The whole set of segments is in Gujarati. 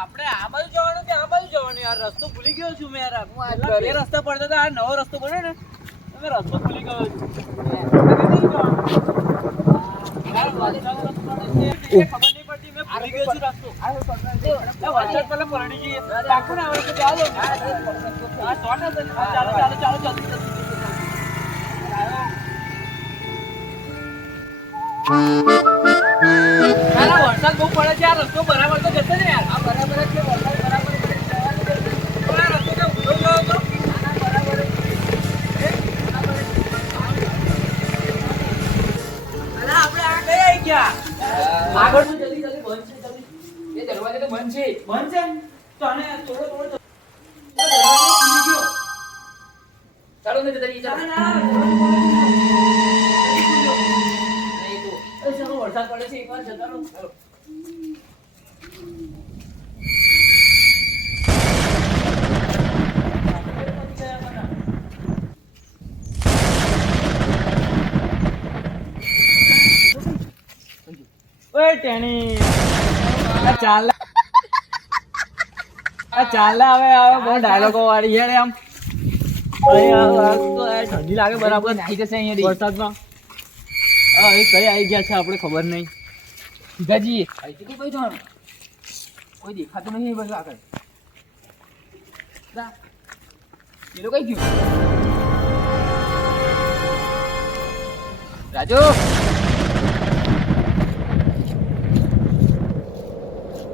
આપણે આ બાજુ જવાનું કે આ બાજુ જવાનું યાર? રસ્તો ભૂલી ગયો છું મેં યાર. એ રસ્તા પડતો તો આ નવો રસ્તો બન્યો ને તમે રસ્તો ભૂલી ગયો છું. ખબર નહીં પડતી મેં ભૂલી ગયો છું રસ્તો. વરસાદ પેલા પલળી જઈએ પાકું ને આવે તો ચાલો. હા ચાલો ચાલો ચાલો જલ્દી વરસાદ બહુ પડે છે. આ રસ્તો બરાબર તો જશે ને યાર? હા બરાબર જ છે. વરસાદ બરાબર રસ્તો તો ભૂલો ગયો હતો. બરાબર આપણે આ કઈ આવી ગયા? આગળ જલ્દી જલ્દી બંધ છે. જલ્દી એ દરવાજો તો બંધ છે. બંધ છે તો આને થોડો થોડો દરવાજો ખુલી ગયો. ચાલો ને જલ્દી ચાલો. વરસાદ પડે છે એકવાર જતા રહો. ઓય ટેણી આ ચાલે હવે બહુ ડાયલોગો વાળી યાર. આમ ઠંડી લાગે બરાબર નાઈ જશે અહીંયા વરસાદમાં. હા એ કઈ આવી ગયા છે આપણે ખબર નહીં. ભીખાજી અહીંથી કઈ જવાનું? કોઈ દેખાતું નહીં બધું આગળ. એ લોકો કઈ ગયું? રાજુ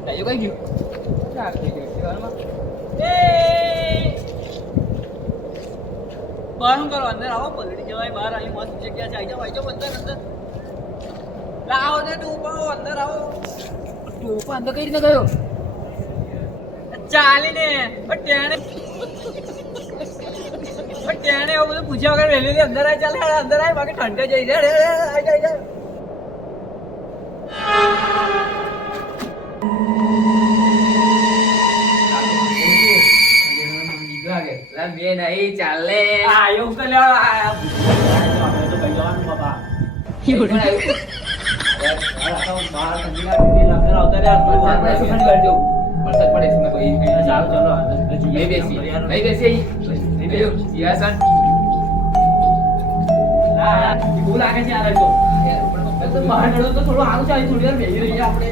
રાજુ કઈ ગયું? બહાર શું કરો? અંદર આવો. પલટી જવાય બહાર. અહીં મસ્ત જગ્યા છે. આવી જાઓ અંદર અંદર. લાવો ને ટોપા અંદર આવો. ટોપા અંદર કઈ રીતે ગયો? ચાલીને ટેણે એવું બધું પૂછ્યા વગર વહેલી અંદર આવી. ચાલે અંદર આવી. બાકી ઠંડે જઈ જાય. બે નહીં ચાલે. એવું કે વરસાદ પડે છે. ચાલો ચાલો બેસી બહુ લાગે છે યાર. તો બહાર નીકળો તો થોડું આવું ચાલે. થોડી વાર બેસી રહીએ આપણે.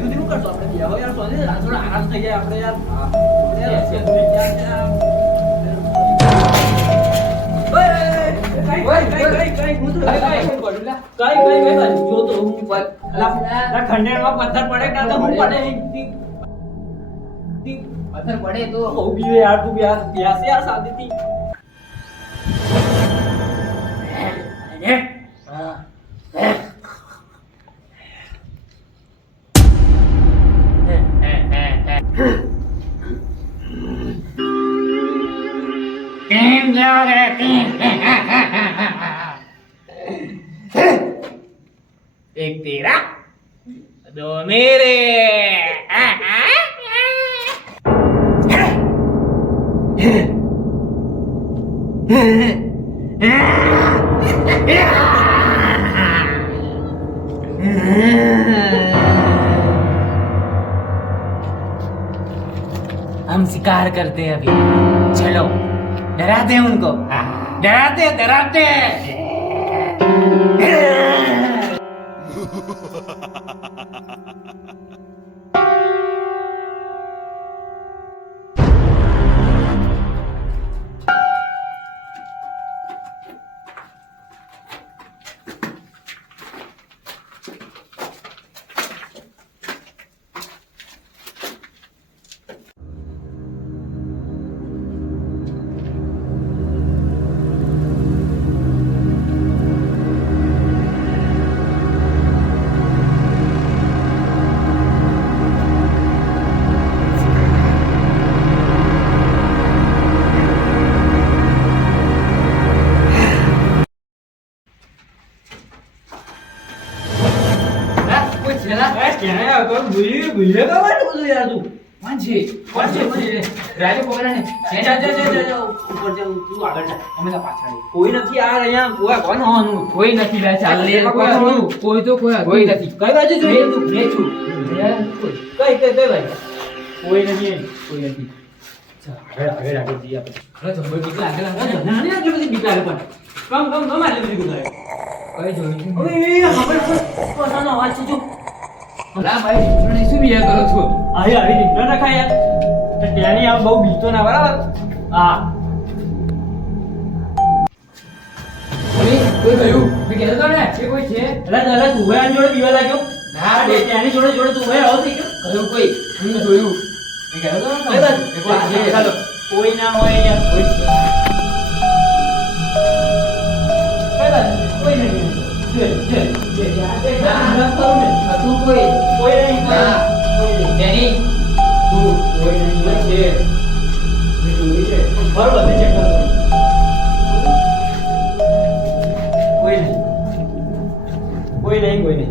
શું કરશો આપણે? યાર થોડો આરામ થઈ જાય આપણે યાર. ખંડેરમાં પથ્થર પડે તો હું પડે. પથ્થર પડે તો ઉભી યાર. તું યાર બેસ યાર શાંતિથી. एक तेरा दो मेरे. हम शिकार करते हैं अभी. चलो डराते हैं उनको. डराते ભૂલે ભૂલે કા બધું યાર તું રાજુ પકડા ને ઉપર જાવ તું આગળ જા અમે તો પાછળ કોઈ નથી આ અહીંયા કોણ હોવાનું કોઈ નથી રે ચાલ લે કોઈ તો કોઈ નથી કઈ બાજુ જોઈએ તું લે છું કઈ ભાઈ કોઈ નથી આગળ જઈએ આપણે અરે તો બીક લાગે નાની આટલી બધી બીક લાગે પણ કમ આટલી બધી બીક લાગે કઈ જોઈ ઓય આપણે કોનો અવાજ છે જો અલા ભાઈ તમે શું બિયા કરો છો આવી નીકળ નખા યાર તો ત્યાંની આ બહુ બીતો ના બરાબર હા કોઈ ગયું મે કહેતો તો ને કે કોઈ છે અલા તું ભાઈ આની જોડે બીવા લાગ્યો ના બે ત્યાંની જોડે તું ભાઈ આવો થઈ ગયો કયો કોઈ હું જોયું મે કહેતો તો કોઈ ચાલો કોઈ ના હોય યાર કોઈ છે કોઈ નહીં તું કોઈ નહીં તેની તું કોઈ નહીં છે બરોબર છે ચેક કરો કોઈ નહીં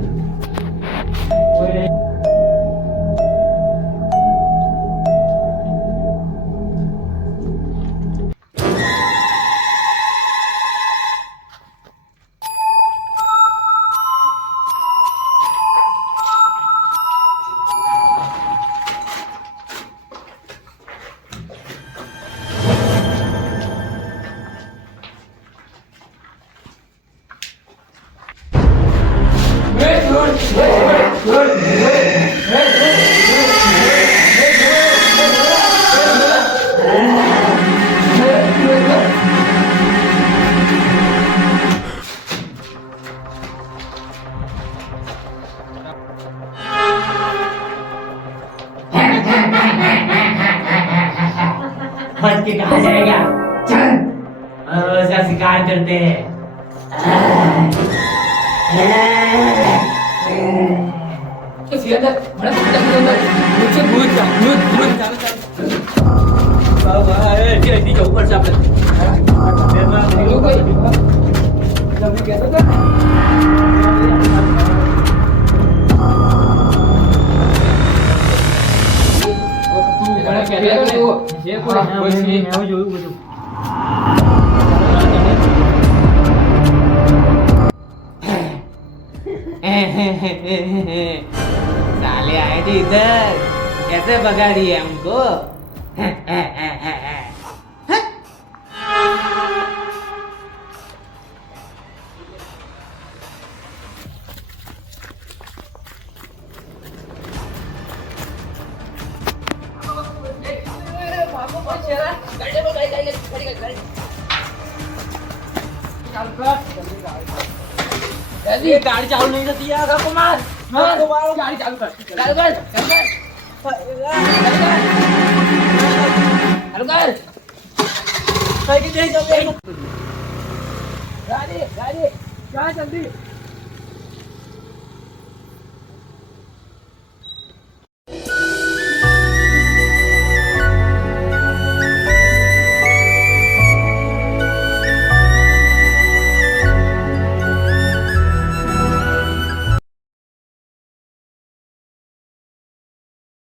बच के कहा जाएगा चल ऐसा शिकार करते हैं ऊपर से साले आए थे इधर कैसे भगा दिए हमको गाड़ी चालू नहीं होती यार आपको मार गाड़ी चालू कर चालू कर गाड़ी गाड़ी क्या जल्दी